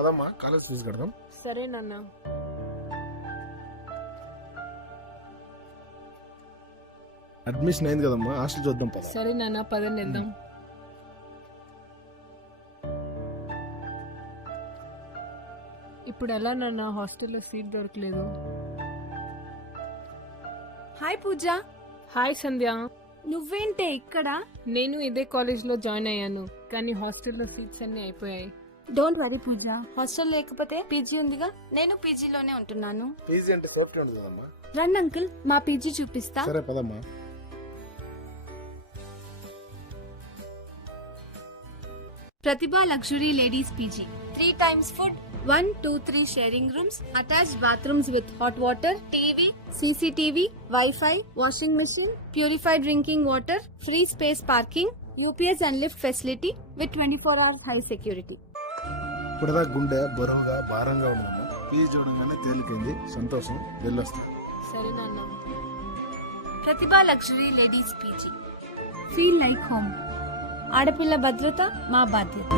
పదమ్మా college fee కడదాం. సరే నాన్న. అడ్మిషన్ అయింది కదమ్మా, హాస్టల్ చూద్దాం పద. సరే నాన్న, పదండి వెళ్దాం. ఇప్పుడు ఎలా నాన్న, హాస్టల్లో సీట్ దొరకలేదు. హాయ్ పూజ. హాయ్ సంధ్య. నువ్వేంటే ఇక్కడ? నేను ఇదే కాలేజ్ లో జాయిన్ అయ్యాను, కానీ హాస్టల్లో సీట్స్ అన్ని అయిపోయాయి. డోంట్ వరీ పూజ, హాస్టల్ లేకపోతే పీజీ ఉందిగా. నేను పీజీలోనే ఉంటున్నాను. పీజీ అంటే సేఫ్టీ ఉండదు కదమ్మా. రండి అంకుల్, మా పీజీ చూపిస్తా. సరే పదమ్మా. Pratibha luxury ladies PG. 3 times food, 1, 2, 3 sharing rooms, attached bathrooms with hot water, TV, CCTV, Wi-Fi, washing machine, purified drinking water, free space parking, UPS and lift facility with 24 hours high security. ఇప్పుడుదా గుండె బరువుగా భారంగా ఉందమ్మా. PG చూడంగానే తేలికైంది, సంతోషం. వెళ్ళొస్తా. సరే నాన్న. Pratibha luxury ladies PG. Feel like home. ఆడపిల్ల భద్రత మా బాధ్యత.